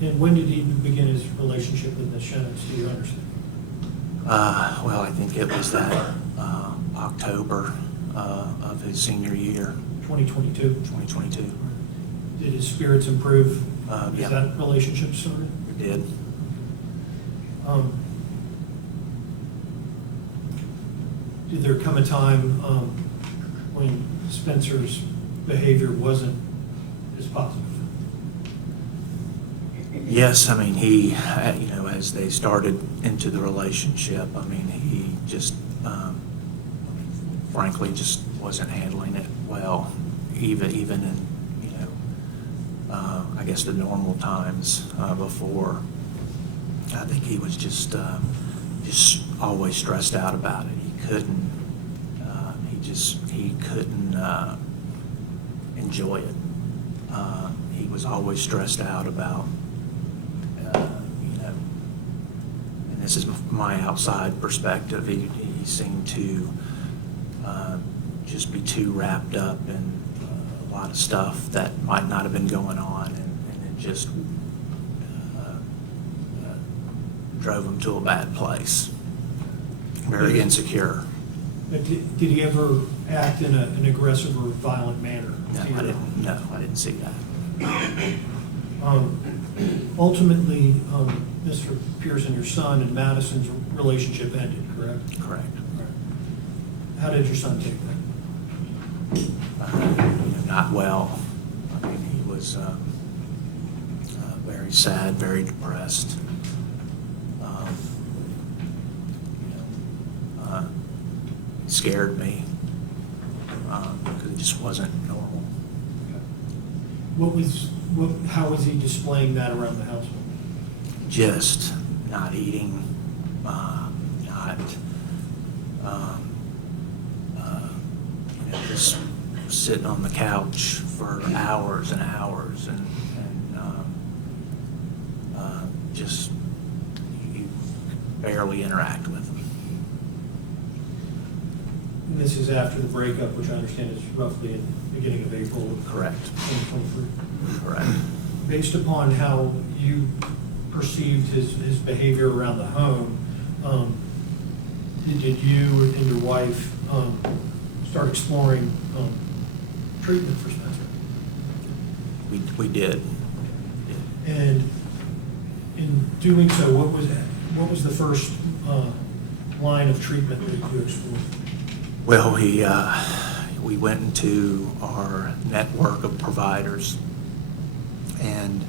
And when did he begin his relationship with Ms. Schemitz, do you understand? Well, I think it was that October of his senior year, 2022? 2022. Did his spirits improve Yeah. as that relationship started? We did. Did there come a time when Spencer's behavior wasn't as positive? Yes, I mean, he, as they started into the relationship, I mean, he just, frankly, just wasn't handling it well, even in, I guess the normal times before. I think he was just always stressed out about it. He couldn't enjoy it. He was always stressed out about, and this is my outside perspective, he seemed to just be too wrapped up in a lot of stuff that might not have been going on, and it just drove him to a bad place. Very insecure. But did he ever act in an aggressive or violent manner? No, I didn't see that. Ultimately, Mr. Pearson, your son, and Madison's relationship ended, correct? Correct. How did your son take that? Not well. I mean, he was very sad, very depressed. It scared me because it just wasn't normal. How was he displaying that around the household? Just not eating, just sitting on the couch for hours and hours, and just you barely interact with him. And this is after the breakup, which I understand is roughly in the beginning of April of Correct. 2023. Correct. Based upon how you perceived his behavior around the home, did you and your wife start exploring treatment for Spencer? We did. And in doing so, what was the first line of treatment that you explored? Well, we went into our network of providers, and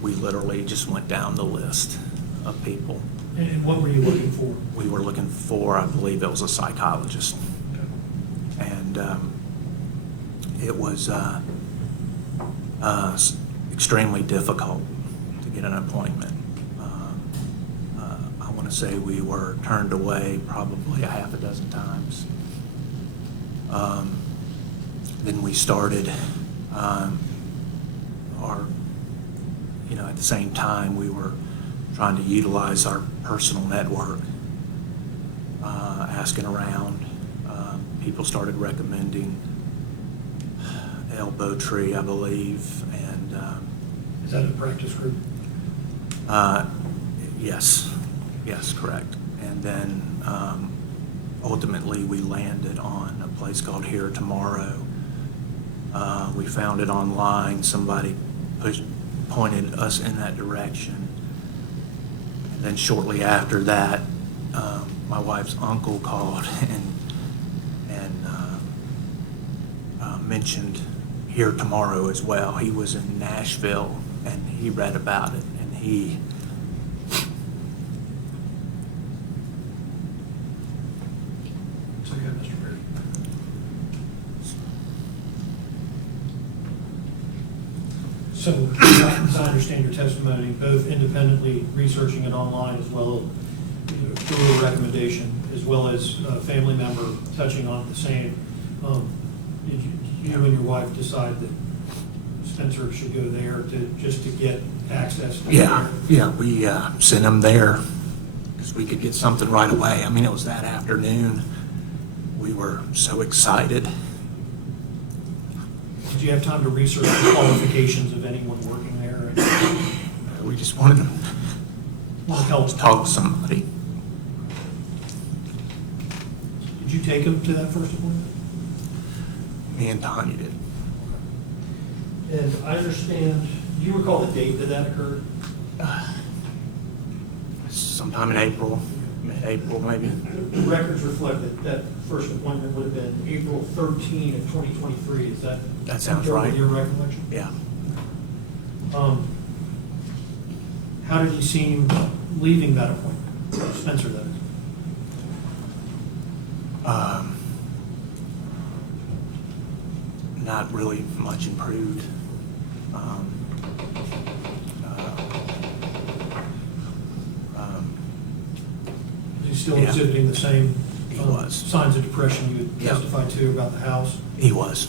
we literally just went down the list of people. And what were you looking for? We were looking for, I believe it was a psychologist. And it was extremely difficult to get an appointment. I want to say we were turned away probably a half a dozen times. Then we started at the same time we were trying to utilize our personal network, asking around. People started recommending Elbow Tree, I believe, and Is that a practice group? yes, correct. And then ultimately we landed on a place called Here Tomorrow. We found it online. Somebody pointed us in that direction. And then shortly after that, my wife's uncle called and mentioned Here Tomorrow as well. He was in Nashville and he read about it, and he So you have Mr. Perry. So, as I understand your testimony, both independently researching it online as well through a recommendation, as well as a family member touching on the same, did you and your wife decide that Spencer should go there just to get access to care? Yeah, we sent him there because we could get something right away. I mean, it was that afternoon. We were so excited. Did you have time to research the qualifications of anyone working there? We just wanted to Want to help? talk to somebody. Did you take him to that first appointment? Me and Tanya did. And I understand, do you recall the date that that occurred? Sometime in April, mid-April maybe. The records reflect that that first appointment would have been April 13 of 2023. Is that? That sounds compare right. with your recollection? Yeah. How did you see him leaving that appointment? Spencer, that is. Not really much improved. Is he still Yeah. exhibiting the same He was. signs of depression you had Yeah. testified to about the house? He was.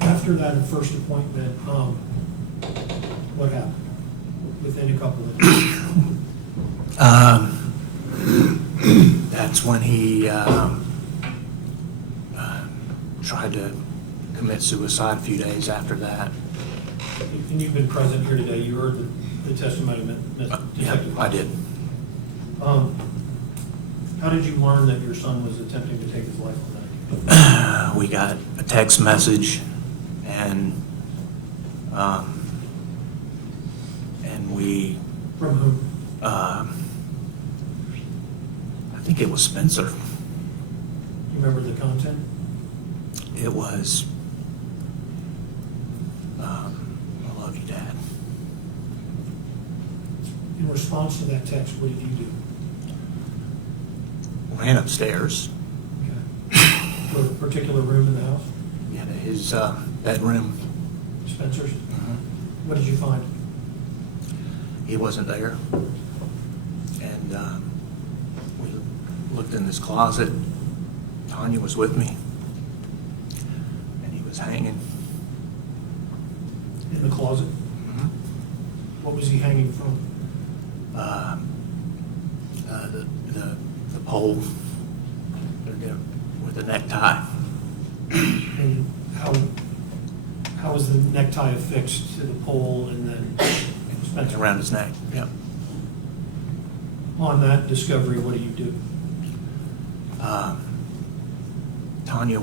After that first appointment, what happened within a couple of days? That's when he tried to commit suicide a few days after that. And you've been present here today. You heard the testimony of Yeah, Detective. I did. How did you learn that your son was attempting to take his life on that? We got a text message, and we, From whom? I think it was Spencer. You remember the content? It was, I love you, Dad. In response to that text, what did you do? Ran upstairs, To a particular room in the house? yeah, to his bedroom. Spencer's? What did you find? He wasn't there. And we looked in this closet. Tanya was with me. And he was hanging. In the closet? What was he hanging from? The pole with the necktie. And how was the necktie affixed to the pole and then Spencer? Around his neck, yep. On that discovery, what do you do? Tanya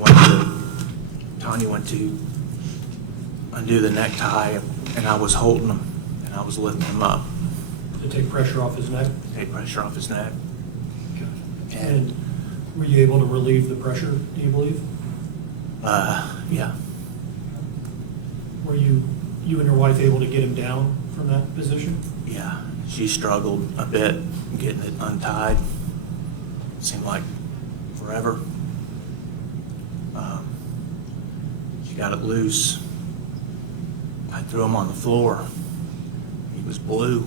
went to undo the necktie, and I was holding him, and I was lifting him up, To take pressure off his neck? take pressure off his neck. And were you able to relieve the pressure, do you believe? Yeah, Were you and your wife able to get him down from that position? yeah. She struggled a bit getting it untied. Seemed like forever. She got it loose. I threw him on the floor. He was blue.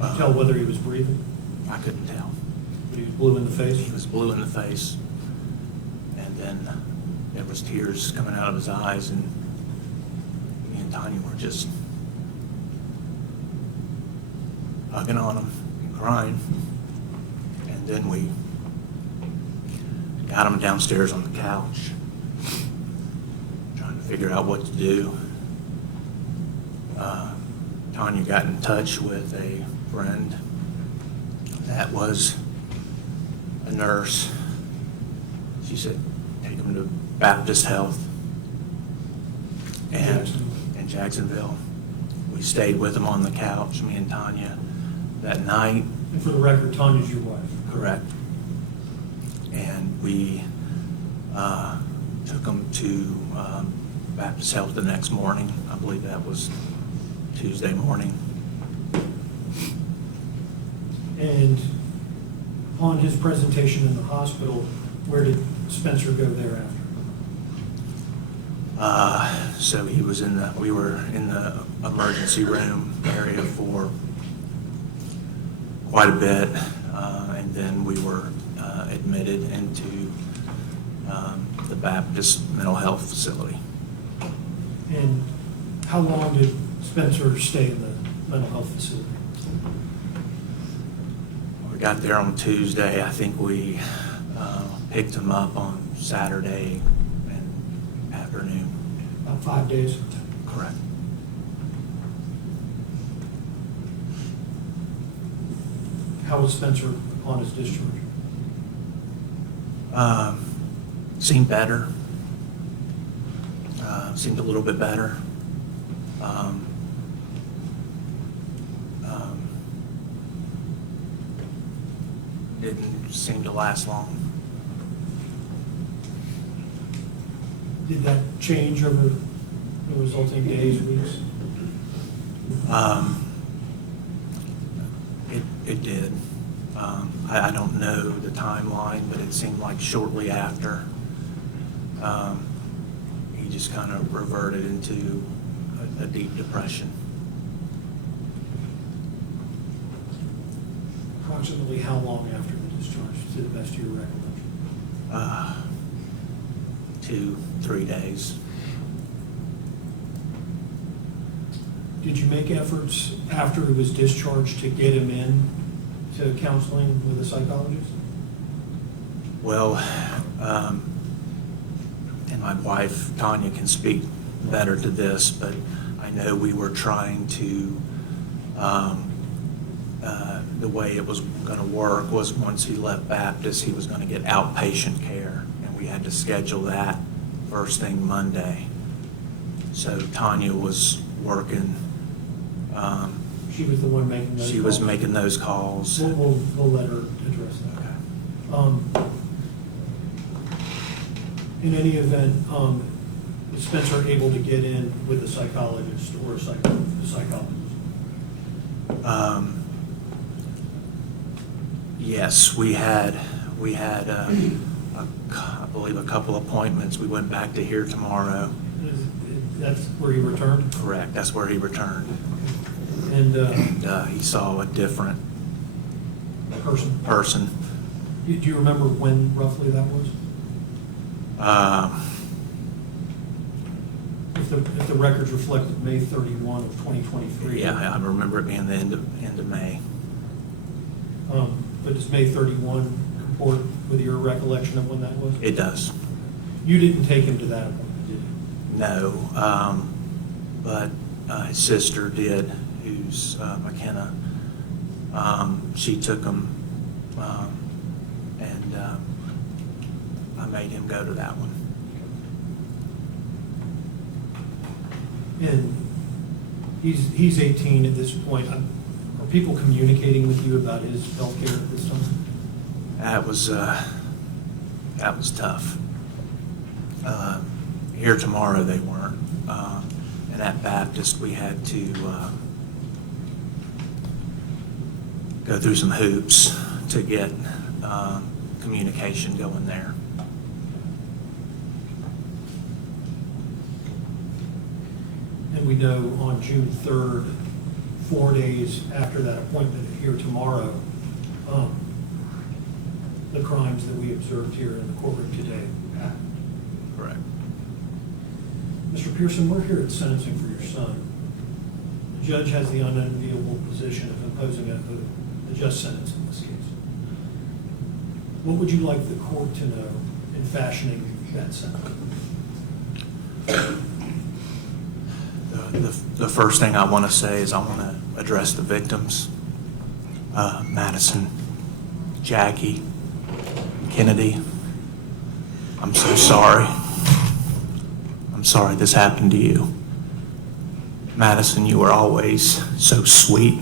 Could you tell whether he was breathing? I couldn't tell. But he was blue in the face? He was blue in the face. And then there was tears coming out of his eyes, and me and Tanya were just hugging on him and crying. And then we got him downstairs on the couch, trying to figure out what to do. Tanya got in touch with a friend that was a nurse. She said, take him to Baptist Health in Jacksonville. We stayed with him on the couch, me and Tanya, that night. And for the record, Tanya's your wife? Correct. And we took him to Baptist Health the next morning. I believe that was Tuesday morning. And upon his presentation in the hospital, where did Spencer go thereafter? So we were in the emergency room area for quite a bit, and then we were admitted into the Baptist Mental Health Facility. And how long did Spencer stay in the mental health facility? We got there on Tuesday. I think we picked him up on Saturday, and afternoon. About 5 days. Correct. How was Spencer upon his discharge? Seemed better. Seemed a little bit better. Didn't seem to last long. Did that change over the resulting days, weeks? It did. I don't know the timeline, but it seemed like shortly after, he just kind of reverted into a deep depression. Approximately how long after the discharge, to the best of your recollection? 2-3 days. Did you make efforts after he was discharged to get him in to counseling with a psychologist? Well, and my wife, Tanya, can speak better to this, but I know we were trying to, the way it was going to work was once he left Baptist, he was going to get outpatient care, and we had to schedule that first thing Monday. So Tanya was working. She was the one making those calls? She was making those calls. We'll let her address that. Okay. In any event, was Spencer able to get in with a psychologist or a psychologist? Yes, we had I believe a couple appointments. We went back to here tomorrow. That's where he returned? Correct, that's where he returned. And He saw a different person? Do you remember when roughly that was? If the records reflected May 31 of 2023. Yeah, I remember it being the end of May. But does May 31 comport with your recollection of when that was? It does. You didn't take him to that appointment, did you? No, but his sister did, who's McKenna. She took him, and I made him go to that one. And he's 18 at this point. Are people communicating with you about his health care at this time? That was tough. Here tomorrow they weren't. And at Baptist we had to go through some hoops to get communication going there. And we know on June 3rd, 4 days after that appointment here tomorrow, the crimes that we observed here in the courtroom today happened. Correct. Mr. Pearson, we're here at sentencing for your son. The judge has the unenviable position of imposing a just sentence in this case. What would you like the court to know in fashioning that sentence? The first thing I want to say is I want to address the victims. Madison, Jackie, Kennedy. I'm so sorry. I'm sorry this happened to you. Madison, you were always so sweet.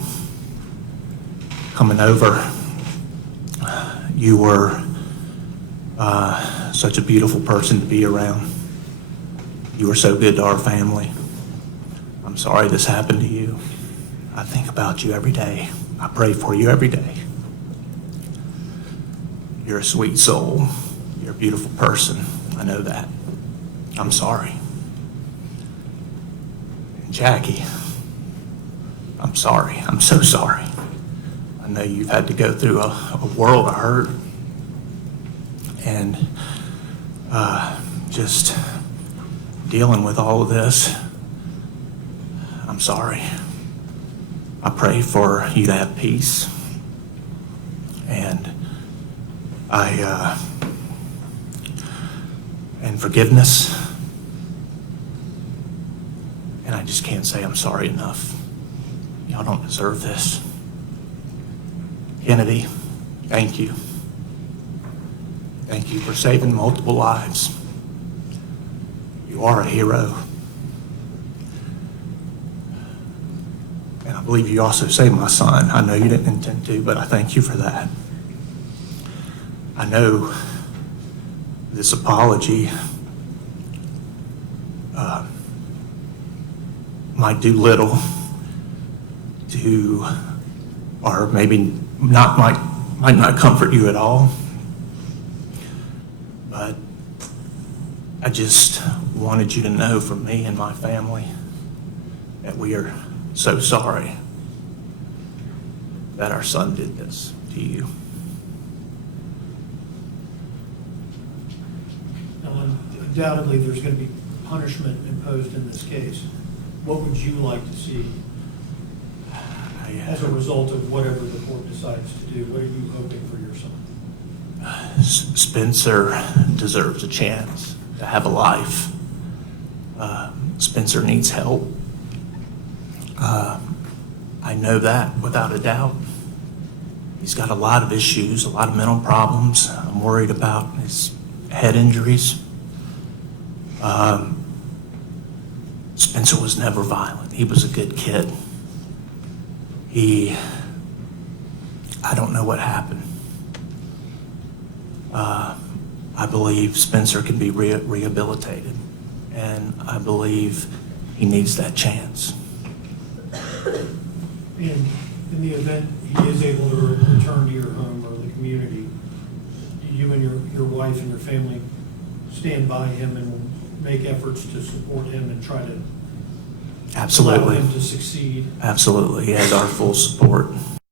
Coming over, you were such a beautiful person to be around. You were so good to our family. I'm sorry this happened to you. I think about you every day. I pray for you every day. You're a sweet soul. You're a beautiful person. I know that. I'm sorry. And Jackie, I'm sorry. I'm so sorry. I know you've had to go through a world of hurt and just dealing with all of this. I'm sorry. I pray for you to have peace, and and forgiveness, just can't say I'm sorry enough. Y'all don't deserve this. Kennedy, thank you. Thank you for saving multiple lives. You are a hero. And I believe you also saved my son. I know you didn't intend to, but I thank you for that. I know this apology might do little to, or maybe might not comfort you at all. But I just wanted you to know from me and my family that we are so sorry that our son did this to you. Now, undoubtedly, there's going to be punishment imposed in this case. What would you like to see as a result of whatever the court decides to do? What are you hoping for your son? Spencer deserves a chance to have a life. Spencer needs help. I know that without a doubt. He's got a lot of issues, a lot of mental problems. I'm worried about his head injuries. Spencer was never violent. He was a good kid. I don't know what happened. I believe Spencer can be rehabilitated, and I believe he needs that chance. And in the event he is able to return to your home or the community, you and your wife and your family stand by him and will make efforts to support him and try to allow Absolutely. him to succeed. Absolutely. He has our full support.